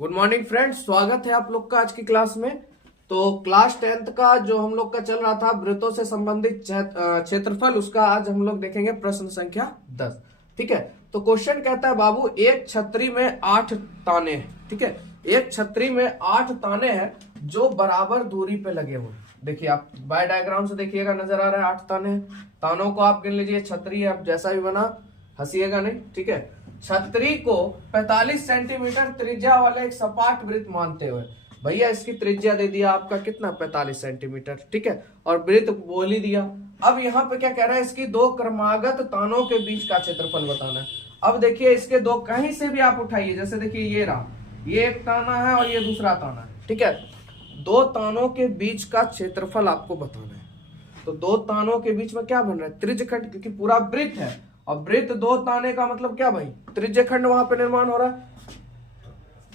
Good morning friends, स्वागत है आप लोग का आज की क्लास में। तो क्लास 10th का जो हम लोग का चल रहा था वृत्तों से संबंधित क्षेत्रफल, उसका आज हम लोग देखेंगे प्रश्न संख्या 10। ठीक है, तो क्वेश्चन कहता है बाबू एक छतरी में 8 ताने हैं। ठीक है, एक छतरी में 8 ताने हैं जो बराबर दूरी पे लगे हुए हैं। देखिए आप बाय डायग्राम से देखिएगा, नजर आ रहा है 8 ताने हैं। तानों को आप गिन लीजिए, छतरी है, आप जैसा भी बना हंसीएगा नहीं। ठीक है, छतरी को 45 सेंटीमीटर त्रिज्या वाले एक सपाट वृत्त मानते हुए, भैया इसकी त्रिज्या दे दिया आपका कितना 45 सेंटीमीटर। ठीक है, और वृत्त बोल ही दिया। अब यहाँ पे क्या कह रहा है, इसकी दो क्रमागत तानों के बीच का क्षेत्रफल बताना है। अब देखिए इसके दो कहीं से भी आप उठाइए, जैसे देखिए ये रहा, ये एक ताना है और ये दूसरा ताना है। ठीक है, दो तानों के बीच का क्षेत्रफल आपको बताना है। तो दो तानों के बीच में क्या बन रहा है, त्रिज्यखंड, क्योंकि पूरा वृत्त है और वृत्त दो ताने का मतलब क्या भाई, त्रिज्यखंड वहां पे निर्माण हो रहा है।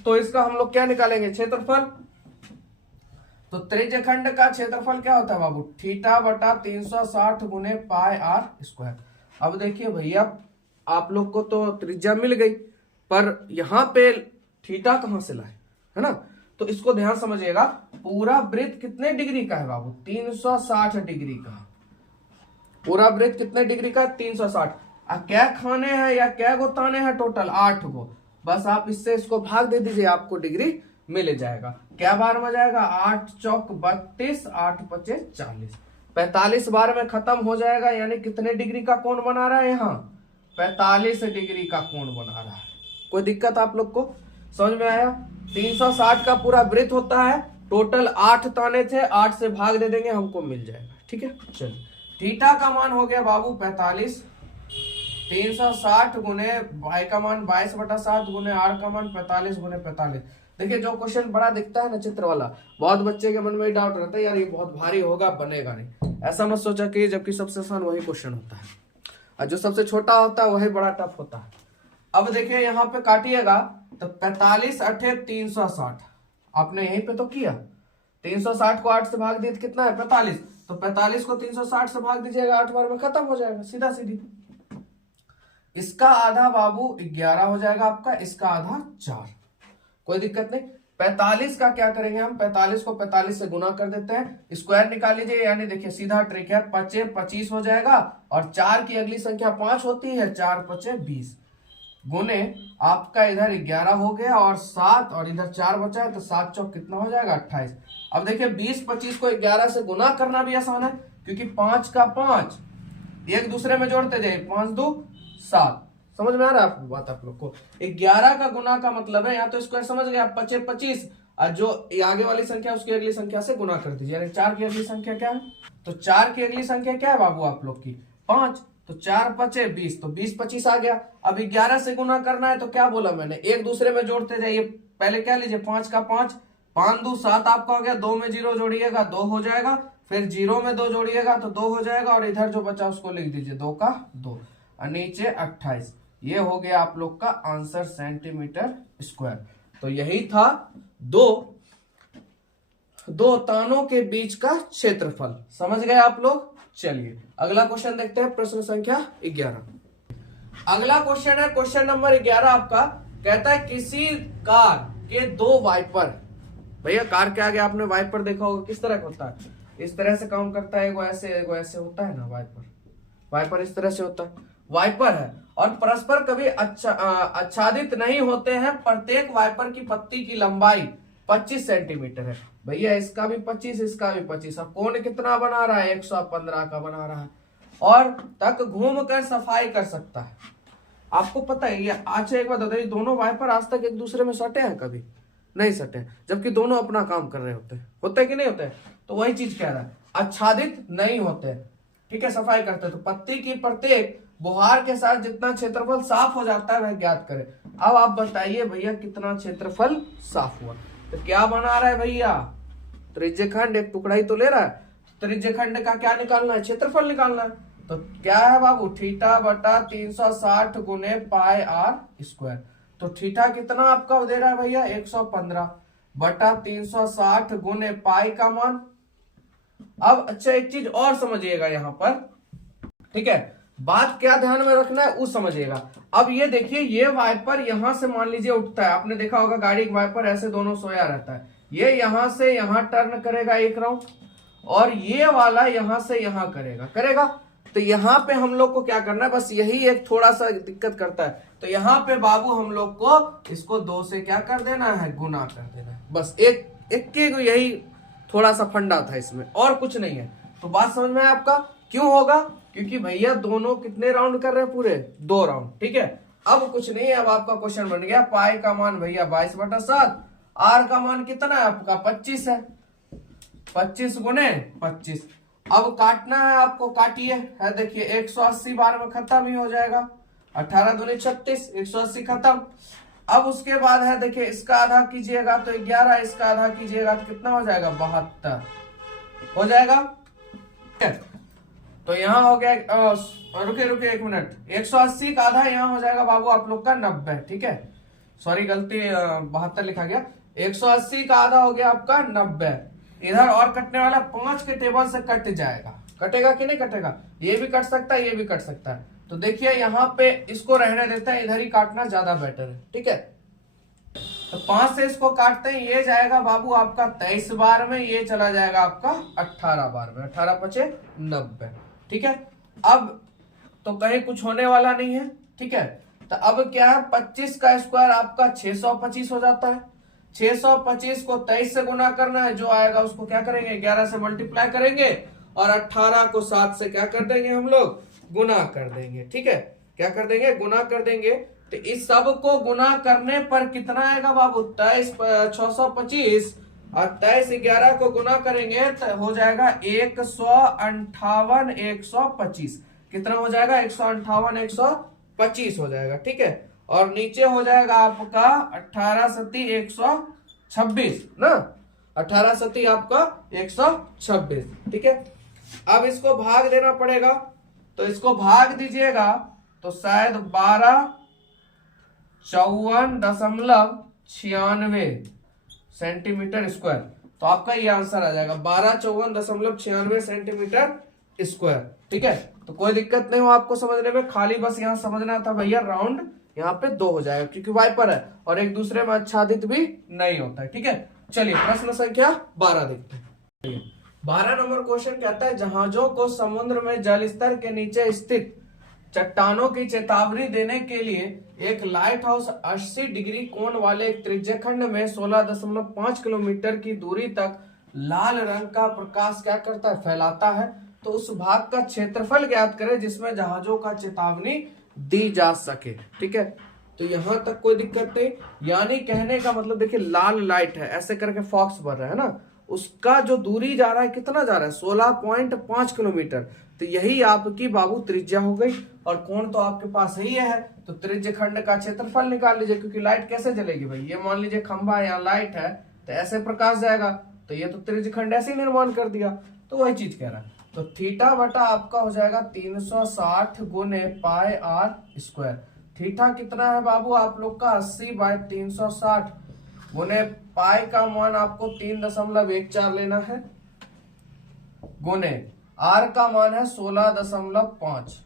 तो इसका हम लोग क्या निकालेंगे, क्षेत्रफल। तो त्रिज्यखंड का क्षेत्रफल क्या होता है बाबू, थीटा बटा 360 गुने पाई आर स्क्वायर। अब देखिए भैया आप लोग को तो त्रिज्या मिल गई, पर यहां पे थीटा कहां से लाए, है ना। तो इसको ध्यान समझिएगा, पूरा वृत्त कितने डिग्री का है बाबू, 360 डिग्री का। पूरा वृत्त कितने डिग्री का, 360। क्या खाने हैं या क्या गो ताने हैं, टोटल 8 गो। बस आप इससे इसको भाग दे दीजिए, आपको डिग्री मिल जाएगा। क्या बार में जाएगा, 8 चौक 32, 8 पचे 40, 45 बार में खत्म हो जाएगा। यानी कितने डिग्री का कोण बना रहा है यहाँ, 45 डिग्री का कोण बना रहा है। कोई दिक्कत आप लोग को समझ में आया। 360 का पूरा वृत्त होता है, टोटल 8 ताने थे, 8 से भाग दे देंगे, हमको मिल जाएगा। ठीक है, चलिए थीटा का मान हो गया बाबू 45, 360 गुने y का मान 22/7 गुने r का मान 45 गुने 45। देखिए जो क्वेश्चन बड़ा दिखता है ना चित्र वाला, बहुत बच्चे के मन में डाउट रहता है, यार ये बहुत भारी होगा, बनेगा नहीं। ऐसा मत सोचा कि जबकि सबसे आसान वही क्वेश्चन होता है और जो सबसे छोटा होता है वही बड़ा टफ होता है। अब देखिए यहाँ पे काटिएगा तो 45 अठे 360, आपने यहीं पे तो किया, 360 को 8 से भाग दिए तो कितना है 45। तो 45 को 360 से भाग दीजिएगा, 8 बार में खत्म हो जाएगा, सीधा सीधी। इसका आधा बाबू 11 हो जाएगा आपका, इसका आधा 4, कोई दिक्कत नहीं। 45 का क्या करेंगे हम, 45 को 45 से गुना कर देते हैं, स्क्वायर निकाल लीजिए। यानी देखिए सीधा ट्रिक है, 5 25 हो जाएगा और 4 की अगली संख्या 5 होती है, 4 5 20 गुने आपका इधर 11 हो गया और 7 और इधर 4 बचा है, तो 7 चौक कितना हो जाएगा 28। अब देखिए 20 25 को 11 से गुना करना भी आसान है, क्योंकि 5 का 5 एक दूसरे में जोड़ते जाए, 5 2 7। समझ में आ रहा है बात आप लोग को। 11 का गुना का मतलब है, यहाँ तो स्क्वायर समझ गया, 25 25 और जो आगे वाली संख्या उसकी अगली संख्या से गुना कर दीजिए। यानी 4 की अगली संख्या क्या है, तो 4 की अगली संख्या क्या है बाबू आप लोग की 5, तो 4 5 20, तो 20 25 आ गया। अब 11 से गुना करना है तो क्या बोला मैंने, एक दूसरे में जोड़ते जाइए। पहले क्या लीजिए, 5 का 5, 5 2 7 आपका हो गया, 2 में 0 जोड़िएगा 2 हो जाएगा, फिर 0 में 2 जोड़िएगा तो 2 हो जाएगा, और इधर जो बचा उसको लिख दीजिए 2 का 2 और नीचे 28। ये हो गया आप लोग का आंसर सेंटीमीटर स्क्वायर। तो यही था दो तानों के बीच का क्षेत्रफल। समझ गए आप लोग। चलिए अगला क्वेश्चन देखते हैं, प्रश्न संख्या 11। अगला क्वेश्चन है क्वेश्चन नंबर 11 आपका। कहता है किसी कार के 2 वाइपर, भैया कार के आगे आपने वाइपर देखा होगा, किस तरह का होता है, इस तरह से काम करता है, एगो ऐसे होता है ना वाइपर इस तरह से होता है, वाइपर है और परस्पर कभी आच्छादित नहीं होते हैं। प्रत्येक वाइपर की पत्ती की लंबाई 25 सेंटीमीटर है। भैया इसका भी 25, इसका भी 25, अब कोण कितना बना रहा है, 115 का बना रहा है, और तक घूम कर सफाई कर सकता है। आपको पता है ये, अच्छा एक बात बताइए, दोनों वाइपर आज तक एक दूसरे में सटे हैं, कभी नहीं सटे, जबकि दोनों अपना काम कर रहे होते हैं कि नहीं होते। तो वही चीज कह रहा है, आच्छादित नहीं होते, ठीक है, सफाई करते हैं। तो पत्ती की प्रत्येक बुहार के साथ जितना क्षेत्रफल साफ हो जाता है वह ज्ञात करें। अब आप बताइए भैया कितना क्षेत्रफल साफ हुआ। तो क्या बना रहा है भैया, त्रिज्यखंड, एक टुकड़ा ही तो ले रहा है, त्रिज्यखंड का क्या निकालना है, क्षेत्रफल निकालना है। तो क्या है बाबू, थीटा बटा 360 गुने पाई आर स्क्वायर। तो थीटा कितना आपका दे रहा है भैया, 115 बटा 360 गुने पाई का मान। अब अच्छा एक चीज और समझिएगा यहां पर, ठीक है, बात क्या ध्यान में रखना है वो समझिएगा। अब ये देखिए, ये वाइपर यहां से मान लीजिए उठता है, आपने देखा होगा गाड़ी का वाइपर ऐसे दोनों सोया रहता है, ये यहां से यहां टर्न करेगा एक राउंड, और ये वाला यहां से यहां करेगा। तो यहाँ पे हम लोग को क्या करना है, बस यही एक थोड़ा सा दिक्कत करता है। तो यहाँ पे बाबू हम लोग को इसको 2 से क्या कर देना है, गुना कर देना है। बस एक के यही थोड़ा सा फंडा था इसमें, और कुछ नहीं है। तो बात समझ में है आपका, क्यों होगा, क्योंकि भैया दोनों कितने राउंड कर रहे हैं, पूरे 2 राउंड। ठीक है, अब कुछ नहीं है, अब आपका क्वेश्चन बन गया, पाई का मान भैया 22/7, आर का मान कितना है आपका 25 है, 25 गुने 25। अब काटना है आपको, काटिए, है देखिए 180 बार में खत्म ही हो जाएगा, 18 दूनी 36, 180 खत्म। अब उसके बाद है देखिए, इसका आधा कीजिएगा तो 11, इसका आधा कीजिएगा तो कितना हो जाएगा, 72 हो जाएगा। तो यहाँ हो गया, रुके 1 मिनट, 180 का आधा यहाँ हो जाएगा बाबू आप लोग का 90। ठीक है, सॉरी गलती, 72 लिखा गया, 180 का आधा हो गया आपका 90। इधर और कटने वाला 5 के टेबल से कट जाएगा, कटेगा कि नहीं कटेगा, ये भी कट सकता है, ये भी कट सकता है। तो देखिए यहाँ पे इसको रहने देते हैं, इधर ही काटना ज्यादा बेटर है। ठीक है, तो 5 से इसको काटते हैं, ये जाएगा बाबू आपका 23 बार में, ये चला जाएगा आपका 18 बार में, 18 × 5 = 90। ठीक है, अब तो कहीं कुछ होने वाला नहीं है। ठीक है, तो अब क्या है, 25 का स्क्वायर आपका 625 हो जाता है, 625 को 23 से गुना करना है, जो आएगा उसको क्या करेंगे, 11 से मल्टीप्लाई करेंगे, और 18 को 7 से क्या कर देंगे हम लोग, गुना कर देंगे। ठीक है, क्या कर देंगे, गुना कर देंगे। तो इस सब को गुना करने पर कितना आएगा बाबू, 23 625, और 23 11 को गुना करेंगे तो हो जाएगा 158 125। कितना हो जाएगा, 158 125 हो जाएगा। ठीक है, और नीचे हो जाएगा आपका 18 सती 126 ना, 18 सती आपका 126। ठीक है, अब इसको भाग देना पड़ेगा, तो इसको भाग दीजिएगा तो शायद 1254.96 सेंटीमीटर स्क्वायर, तो आपका ये आंसर आ जाएगा 1254.96 सेंटीमीटर स्क्वायर। ठीक है, तो कोई दिक्कत नहीं हो आपको समझने में, खाली बस यहाँ समझना था भैया, राउंड यहाँ पे 2 हो जाएगा, क्योंकि वाइपर है और एक दूसरे में आच्छादित भी नहीं होता है। ठीक है, चलिए प्रश्न संख्या 12 देखते हैं। 12 नंबर क्वेश्चन कहता है, जहाजों को समुद्र में जल स्तर के नीचे स्थित चट्टानों की चेतावनी देने के लिए एक लाइट हाउस 80 डिग्री कोण वाले एक त्रिज्यखंड में 16.5 किलोमीटर की दूरी तक लाल रंग का प्रकाश क्या करता है, फैलाता है। तो उस भाग का क्षेत्रफल ज्ञात करें जिसमें जहाजों का चेतावनी दी जा सके। ठीक है, तो यहां तक कोई दिक्कत नहीं, यानी कहने का मतलब देखिए, लाल लाइट है, ऐसे करके फॉक्स भर रहा है ना, उसका जो दूरी जा रहा है, कितना जा रहा है, 16.5 किलोमीटर। तो यही आपकी बाबू त्रिज्या हो गई, और कोण तो आपके पास ही है, तो त्रिज्य खंड का क्षेत्रफल निकाल लीजिए, क्योंकि लाइट कैसे जलेगी भाई, ये मान लीजिए खंभा या लाइट है, तो ऐसे प्रकाश जाएगा, तो ये तो त्रिज्य खंड ऐसे ही निर्माण कर दिया, तो वही चीज कह रहा है। तो थीटा बटा आपका हो जाएगा 360 गुने पाई आर स्क्वायर। थीटा कितना है बाबू आप लोग का, 80/360 गुने पाई का मान आपको 3.14 लेना है, गुने आर का मान है 16.5।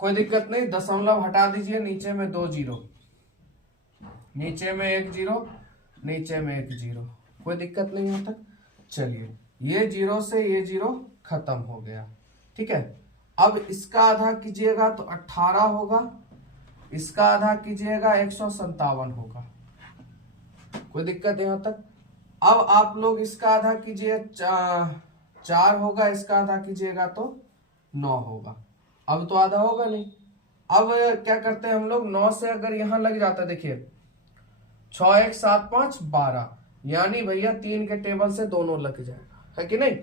कोई दिक्कत नहीं, दशमलव हटा दीजिए, नीचे में 2 जीरो, नीचे में 1 जीरो, नीचे में 1 जीरो, कोई दिक्कत नहीं यहाँ तक। चलिए, ये 0 से ये 0 खत्म हो गया। ठीक है, अब इसका आधा कीजिएगा तो 18 होगा, इसका आधा कीजिएगा 157 होगा, कोई दिक्कत यहाँ तक। अब आप लोग इसका आधा कीजिए, 4 होगा, इसका आधा कीजिएगा तो 9 होगा। अब तो आधा होगा नहीं, अब क्या करते हैं हम लोग, 9 से अगर यहां लग जाता है, देखिए 6 1 7 5 12, यानी भैया 3 के टेबल से दोनों लग जाएगा, है कि नहीं।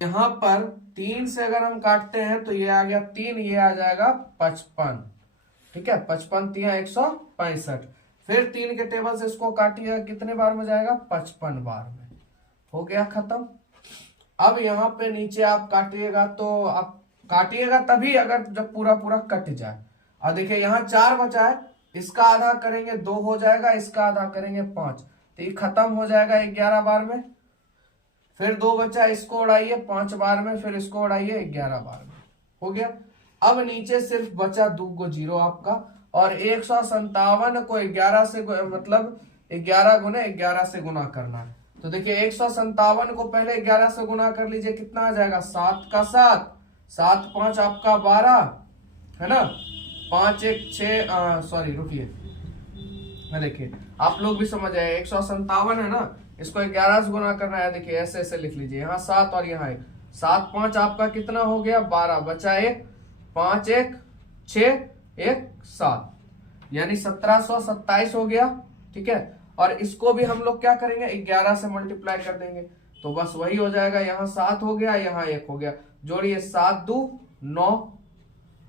यहां पर 3 से अगर हम काटते हैं तो ये आ गया 3, ये आ जाएगा 55। ठीक है, 55 3 165, फिर 3 के टेबल से इसको काटिएगा, कितने बार में जाएगा, 55 बार में, हो गया खत्म। अब यहाँ पे नीचे आप काटिएगा, तो आप काटिएगा तभी अगर जब पूरा पूरा कट जाए। और देखिए यहाँ 4 बचा है, इसका आधा करेंगे 2 हो जाएगा, इसका आधा करेंगे 5, तो ये खत्म हो जाएगा 11 बार में। फिर 2 बचा, इसको उड़ाइए 5 बार में, फिर इसको उड़ाइए 11 बार में, हो गया। अब नीचे सिर्फ बचा 2 को 0 आपका, और 157 को 11 से मतलब 11 गुने 11 से गुना करना है। तो देखिए 157 को पहले 11 से गुना कर लीजिए, कितना आ जाएगा 7 का 7, 7 5 आपका 12 है ना, 5 1 6, सॉरी रुकिए, देखिए आप लोग भी समझ आए, 157 है ना, इसको 11 से गुना करना है। देखिए ऐसे ऐसे लिख लीजिए, यहाँ 7 और यहाँ 1, 7 5 आपका कितना हो गया 12, बचा 1, 5 1 6 1 7, यानी 1727 हो गया। ठीक है, और इसको भी हम लोग क्या करेंगे 11 से मल्टीप्लाई कर देंगे, तो बस वही हो जाएगा, यहाँ 7 हो गया, यहाँ 1 हो गया, जोड़िए 7 2 9,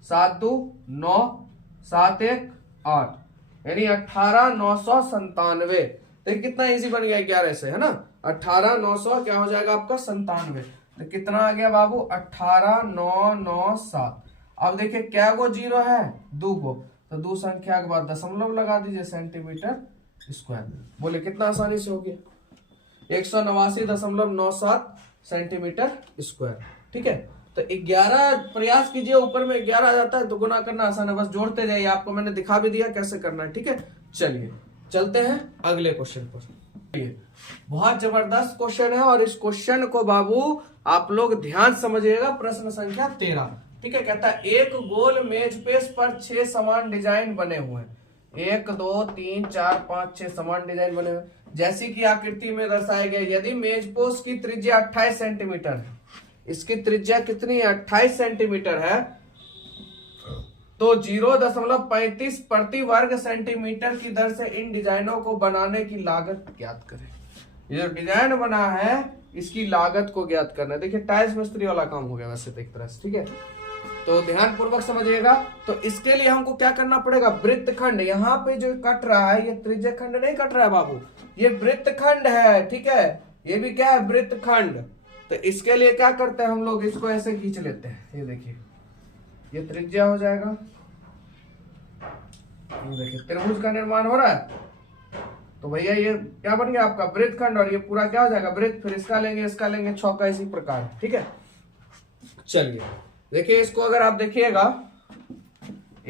7 2 9, 7 1 8, यानी 18,997। तो कितना इजी बन गया 11 से, है ना, 18,900 क्या हो जाएगा आपका 97। तो कितना आ गया बाबू 18,997। अब देखिए क्या गो 0 है 2 गो, तो 2 संख्या के बाद दशमलव लगा दीजिए सेंटीमीटर स्क्वायर। बोले कितना आसानी से हो गया 189.97 सेंटीमीटर स्क्वायर। ठीक है, तो 11 प्रयास कीजिए, ऊपर में 11 आ जाता है तो गुना करना आसान है, बस जोड़ते जाइए, आपको मैंने दिखा भी दिया कैसे करना है। ठीक है, चलिए चलते हैं अगले क्वेश्चन पर। बहुत जबरदस्त क्वेश्चन है, और इस क्वेश्चन को बाबू आप लोग ध्यान समझिएगा। प्रश्न संख्या 13। ठीक है, कहता है एक गोल मेज पेश पर 6 समान डिजाइन बने हुए हैं, 1 2 3 4 5 6 समान डिजाइन बने हुए, जैसी कि आकृति में दर्शाए गए। यदि मेजपोश की त्रिज्या 28 सेंटीमीटर है, इसकी त्रिज्या कितनी है 28 सेंटीमीटर है, तो 0.35 प्रति वर्ग सेंटीमीटर की दर से इन डिजाइनों को बनाने की लागत ज्ञात करें। ये जो डिजाइन बना है इसकी लागत को ज्ञात करना है। देखिए टाइल्स मिस्त्री वाला काम हो गया वैसे एक तरह से। ठीक है, तो ध्यान पूर्वक समझिएगा। तो इसके लिए हमको क्या करना पड़ेगा, वृत्तखंड, यहाँ पे जो कट रहा है ये त्रिज्य खंड नहीं कट रहा है बाबू, ये वृत्तखंड है। ठीक है, ये भी क्या है वृत्तखंड। तो इसके लिए क्या करते हैं हम लोग, इसको ऐसे खींच लेते हैं, ये देखिए ये त्रिज्या हो जाएगा, ये देखिए त्रिभुज का निर्माण हो रहा है। तो भैया ये क्या बन गया आपका वृत्तखंड, और ये पूरा क्या हो जाएगा वृत्त, फिर इसका लेंगे चौका, इसी प्रकार। ठीक है, चलिए देखिए इसको अगर आप देखिएगा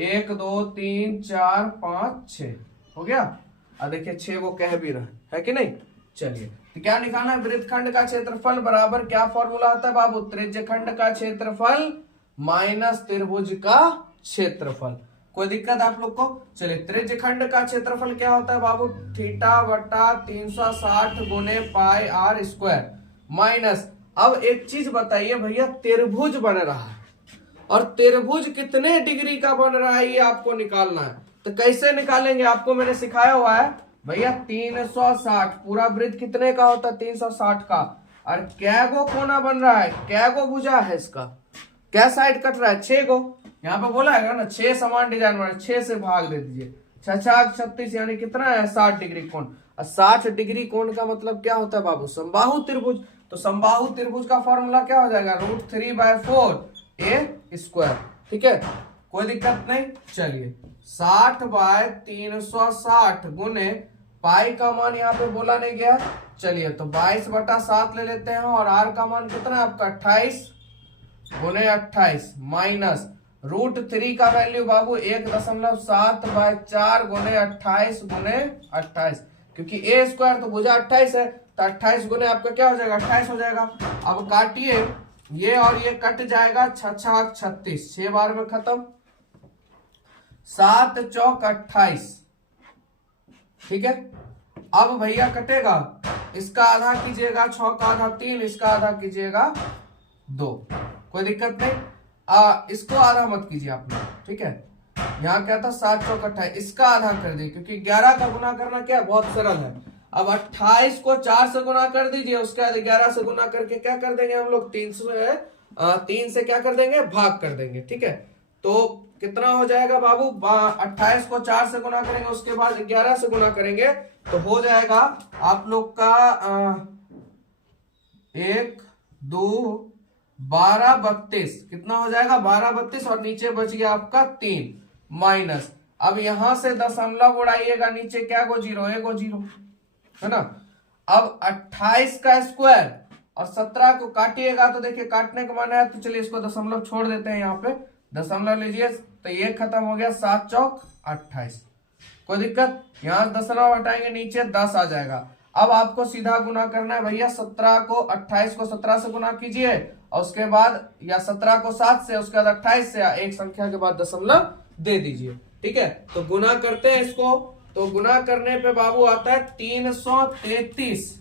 1 2 3 4 5 6 हो गया, और देखिए 6 वो कह भी रहा है कि नहीं। चलिए तो क्या निकालना है, वृत्तखंड का क्षेत्रफल बराबर क्या फॉर्मूला होता है बाबू, त्रिज्यखंड का क्षेत्रफल माइनस त्रिभुज का क्षेत्रफल। कोई दिक्कत आप लोग को। चलिए त्रिज्यखंड का क्षेत्रफल क्या होता है बाबू, थीटा बटा 360 गुने पाई आर स्क्वायर, माइनस, अब एक चीज बताइए भैया, त्रिभुज बन रहा है, और त्रिभुज कितने डिग्री का बन रहा है ये आपको निकालना है। तो कैसे निकालेंगे, आपको मैंने सिखाया हुआ है भैया 360, पूरा वृत्त कितने का होता है 360 का, और क्या गो कोना बन रहा है, क्या गो भुजा है इसका, क्या साइड कट रहा है 6 गो, यहाँ पे बोला है ना 6 समान डिजाइन बना, 6 से भाग दे दीजिए, 6 36 यानी कितना है 60 डिग्री कोण, और 60 डिग्री कोण का मतलब क्या होता है बाबू, समबाहु त्रिभुज। तो समबाहु त्रिभुज का फॉर्मूला क्या हो जाएगा, √3/4 a स्क्वायर। ठीक है, कोई दिक्कत नहीं। चलिए 60/360 गुने पाई का मान यहाँ पे बोला नहीं गया, चलिए तो 22/7 ले लेते हैं, और आर का मान कितना है आपका 28 गुने 28 माइनस √3 का वैल्यू बाबू 1.7/4 गुने 28 गुने 28, क्योंकि ए स्क्वायर तो भुजा 28 है, तो 28 गुने आपका क्या हो जाएगा 28 हो जाएगा। अब काटिए, ये और ये कट जाएगा, 6 36, 6 बार में खत्म, 7 चौक 28। ठीक है, अब भैया कटेगा, इसका आधा कीजिएगा 6 का आधा 3, इसका आधा कीजिएगा 2, कोई दिक्कत नहीं। इसको आधा मत कीजिए आप लोग। ठीक है, यहाँ क्या था 7 चौक 28, इसका आधा कर दीजिए, क्योंकि 11 का गुना करना क्या बहुत सरल है। अब 28 को 4 से गुना कर दीजिए, उसके बाद 11 से गुना करके क्या कर देंगे हम लोग 3 से क्या कर देंगे भाग कर देंगे। ठीक है, तो कितना हो जाएगा बाबू, 28 को 4 से गुना करेंगे, उसके बाद 11 से गुना करेंगे, तो हो जाएगा आप लोग का 1 2 12 32, कितना हो जाएगा 12 32, और नीचे बच गया आपका 3 माइनस, अब यहां से दशमलव उड़ाइएगा, नीचे क्या गो 0, 1 गो 0 है ना। अब 28 का स्क्वायर और 17 को काटिएगा तो देखिए काटने का माना है, तो चलिए इसको दशमलव छोड़ देते हैं, यहाँ पे दशमलव लीजिए तो ये खत्म हो गया, 7 चौक 28। कोई दिक्कत? यहाँ दशमलव हटाएंगे नीचे 10 आ जाएगा। अब आपको सीधा गुना करना है भैया, 17 को 28 को 17 से गुना कीजिए और उसके बाद या 17 को 7 से, उसके बाद 28 से, या एक संख्या के बाद दशमलव दे दीजिए। ठीक है, तो गुना करते हैं इसको, तो गुना करने पे बाबू आता है 333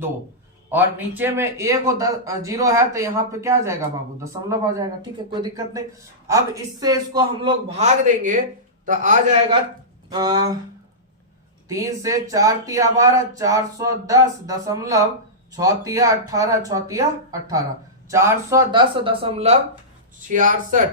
2 और नीचे में एक और 0 है तो यहाँ पे क्या आ जाएगा बाबू, दशमलव आ जाएगा। ठीक है, कोई दिक्कत नहीं। अब इससे इसको हम लोग भाग देंगे तो आ जाएगा 3 से 4 तिया 12, 410 दशमलव 6 तिया 18, 6 तिया 18, 410.66।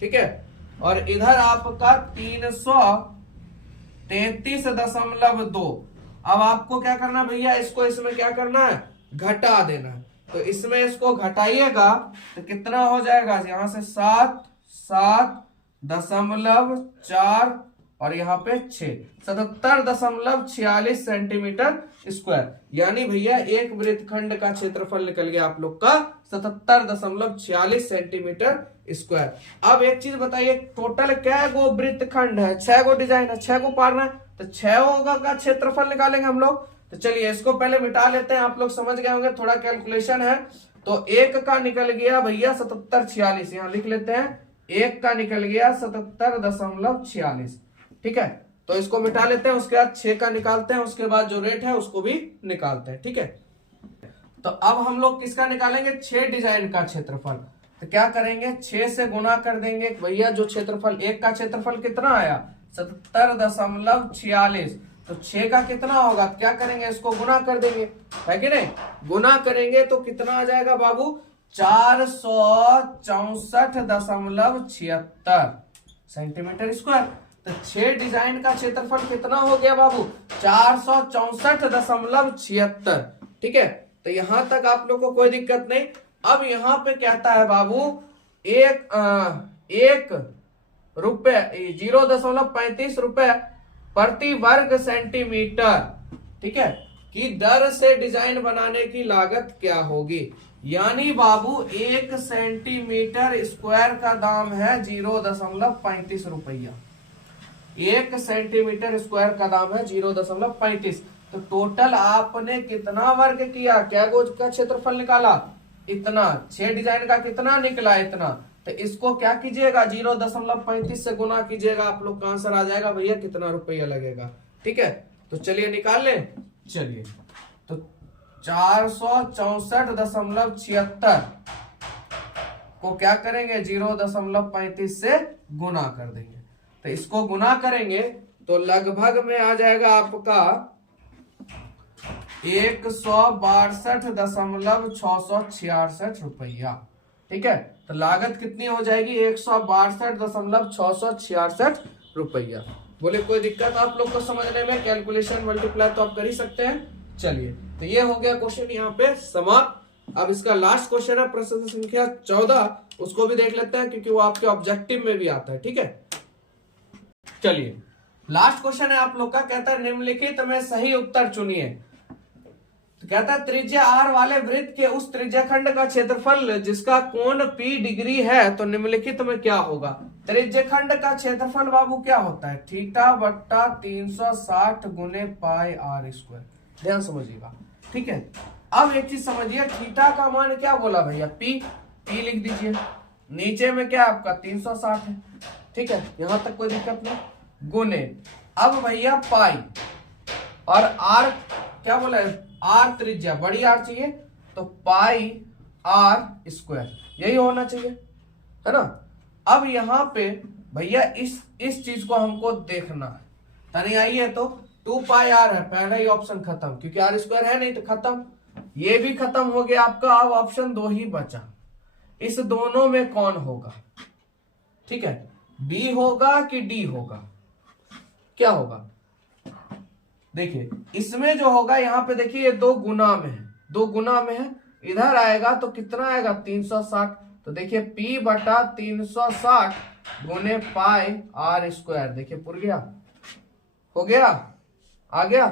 ठीक है, और इधर आपका 333.2। अब आपको क्या करना भैया, इसको इसमें क्या करना है, घटा देना है। तो इसमें इसको घटाइएगा तो कितना हो जाएगा, यहां से 7.4 और यहाँ पे 6, 77.46 सेंटीमीटर स्क्वायर। यानी भैया एक वृत्तखंड का क्षेत्रफल निकल गया आप लोग का 77.46 सेंटीमीटर स्क्वायर। अब एक चीज बताइए, टोटल क्या गो वृत्तखंड है, 6 गो डिजाइन है, 6 को पारना है, तो 6 का क्षेत्रफल निकालेंगे हम लोग। तो चलिए इसको पहले मिटा लेते हैं, आप लोग समझ गए होंगे, थोड़ा कैलकुलेशन है। तो एक का निकल गया भैया 77.46, यहाँ लिख लेते हैं, एक का निकल गया 77.46। ठीक है, तो इसको मिटा लेते हैं, उसके बाद 6 का निकालते हैं, उसके बाद जो रेट है उसको भी निकालते हैं। ठीक है, तो अब हम लोग किसका निकालेंगे, 6 डिजाइन का क्षेत्रफल। तो क्या करेंगे, 6 से गुना कर देंगे भैया, जो क्षेत्रफल एक का क्षेत्रफल कितना आया 77.46, तो 6 का कितना होगा, क्या करेंगे इसको गुना कर देंगे, है कि नहीं। गुना करेंगे तो कितना आ जाएगा बाबू, 464.76 सेंटीमीटर स्क्वायर। तो 6 डिजाइन का क्षेत्रफल कितना हो गया बाबू, 464.76। ठीक है, तो यहां तक आप लोग को कोई दिक्कत नहीं। अब यहाँ पे कहता है बाबू एक रुपए 0.35 रुपए प्रति वर्ग सेंटीमीटर, ठीक है, की दर से डिजाइन बनाने की लागत क्या होगी। यानी बाबू 1 सेंटीमीटर स्क्वायर का दाम है 0.35 रुपया। 1 सेंटीमीटर स्क्वायर का दाम है 0.35। तो टोटल आपने कितना वर्ग किया, क्या गोज का क्षेत्रफल निकाला, इतना। 6 डिजाइन का कितना निकला, इतना। तो इसको क्या कीजिएगा, 0.35 से गुना कीजिएगा, आप लोग का आंसर आ जाएगा भैया कितना रुपया लगेगा। ठीक है, तो चलिए निकाल लें। चलिए, तो 464.76 को क्या करेंगे, 0.35 से गुना कर देंगे। तो इसको गुना करेंगे तो लगभग में आ जाएगा आपका 162.666 रुपया। ठीक है, तो लागत कितनी हो जाएगी, 162.666 रुपया। बोले कोई दिक्कत आप लोग को समझने में, कैलकुलेशन मल्टीप्लाई तो आप कर ही सकते हैं। चलिए, तो ये हो गया क्वेश्चन यहाँ पे समाप्त। अब इसका लास्ट क्वेश्चन है प्रश्न संख्या 14, उसको भी देख लेते हैं क्योंकि वो आपके ऑब्जेक्टिव में भी आता है। ठीक है, चलिए लास्ट क्वेश्चन है आप लोग का, कहता है निम्नलिखित में सही उत्तर चुनिए। तो कहता है त्रिज्या r वाले वृत्त के उस त्रिज्याखंड का क्षेत्रफल जिसका कोण p डिग्री है तो निम्नलिखित में क्या होगा। त्रिज्याखंड का क्षेत्रफल बाबू क्या होता है, θ/360 गुने पाई r स्क्वायर। ध्यान समझिएगा। ठीक है, अब एक चीज समझिए, थीटा का मान क्या बोला भैया, p लिख दीजिए, नीचे में क्या आपका 360 है। ठीक है, यहां तक कोई दिक्कत नहीं। गुने अब भैया पाई और r क्या बोला है, r त्रिज्या, बड़ी r चाहिए तो पाई r स्क्वायर, यही होना चाहिए, है ना। अब यहाँ पे भैया इस चीज को हमको देखना है। तनी आइए, तो 2 पाई r है, पहला ही ऑप्शन खत्म, क्योंकि r स्क्वायर है नहीं तो खत्म, ये भी खत्म हो गया आपका। अब ऑप्शन 2 ही बचा, इस दोनों में कौन होगा। ठीक है, b होगा कि d होगा, क्या होगा। देखिए इसमें जो होगा, यहाँ पे देखिए ये 2 गुना में है, 2 गुना में है, इधर आएगा तो कितना आएगा 360। तो देखिए p/360 गुने पाई r स्क्वायर, देखिए पुर गया, हो गया, आ गया।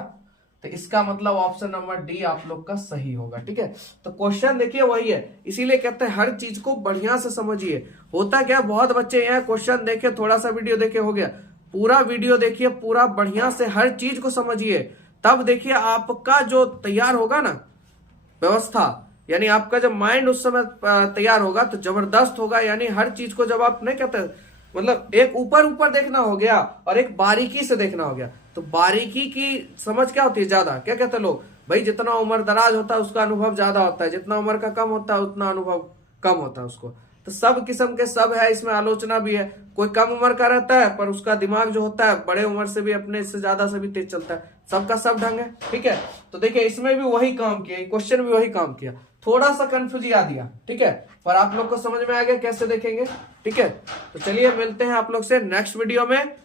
तो इसका मतलब ऑप्शन नंबर डी आप लोग का सही होगा। ठीक है, तो क्वेश्चन देखिए वही है, इसीलिए कहते हैं हर चीज को बढ़िया से समझिए। होता क्या, बहुत बच्चे यहाँ क्वेश्चन देखे, थोड़ा सा वीडियो देखे हो गया, पूरा वीडियो देखिए, पूरा बढ़िया से हर चीज को समझिए, तब देखिए आपका जो तैयार होगा ना व्यवस्था, यानी आपका जब माइंड उस समय तैयार होगा तो जबरदस्त होगा। यानी हर चीज को जब आप नहीं कहते, मतलब एक ऊपर ऊपर देखना हो गया और एक बारीकी से देखना हो गया। तो बारीकी की समझ क्या होती है, ज्यादा क्या कहते हैं लोग, भाई जितना उम्र दराज होता है उसका अनुभव ज्यादा होता है, जितना उम्र का कम होता है उतना अनुभव कम होता है उसको। तो सब किस्म के सब है, इसमें आलोचना भी है। कोई कम उम्र का रहता है पर उसका दिमाग जो होता है बड़े उम्र से भी अपने से ज्यादा से भी तेज चलता है, सबका सब ढंग है। ठीक है, तो देखिए इसमें भी वही काम किया, क्वेश्चन भी वही काम किया, थोड़ा सा कंफ्यूज आ दिया। ठीक है, पर आप लोग को समझ में आ गया कैसे देखेंगे। ठीक है, तो चलिए मिलते हैं आप लोग से नेक्स्ट वीडियो में।